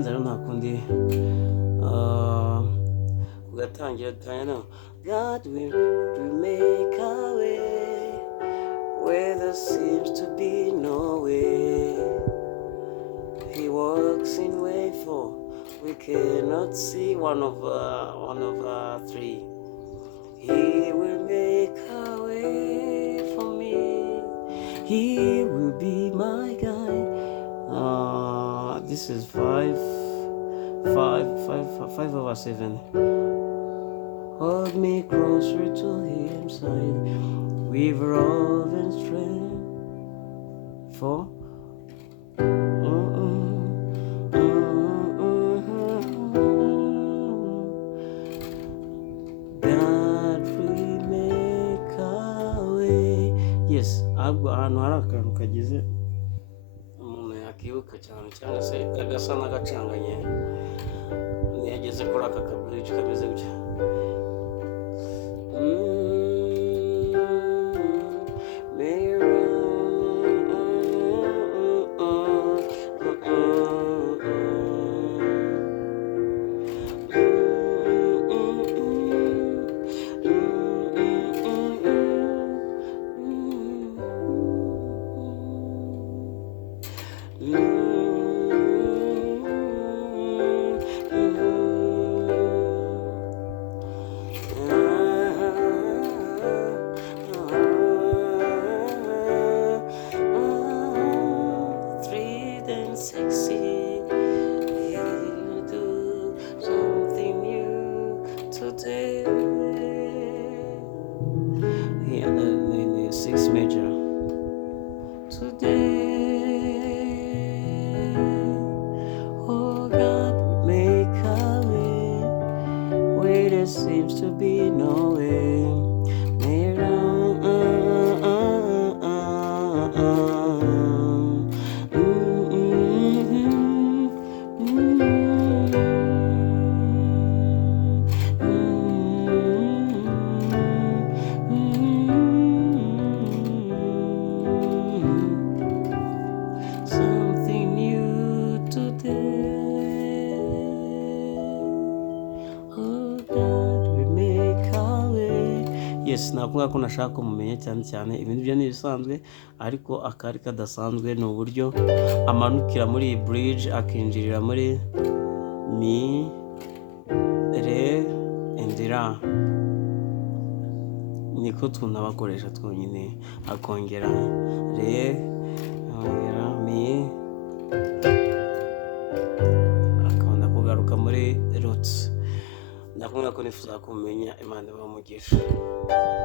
tubigenza rero nta kundi kugatangira no God will make a way where there seems to be no way. He walks in way for we cannot see one of three. He will make a way for me. He will be my guide. This is 5 over 7. Hold me closer to his side with love and strength. 4. God will make a way. Yes, ahubwo ahantu hari akantu kagize umuntu yakibuka cyane cyangwa se kagasa n'agacanganye ntiyageze kuri aka kabridge kameze gutya. Sexy, you do something new today. Yeah, the 6 major today. Oh God, make a way where there seems to be no way. Something new today. Oh God, we make our way. Yes, navuga ko nashaka kumumenya cyane ibintu byo nibisanzwe, ariko akari kadasanzwe ni uburyo amanukira muri iyi bridge akinjirira muri mi, re, and la. Niko tunabakoresha twonyine, akongera re, akongera mi, akabona kugaruka muri roots. Ndakunda ko nifuza kumenya Imana ibamugisha.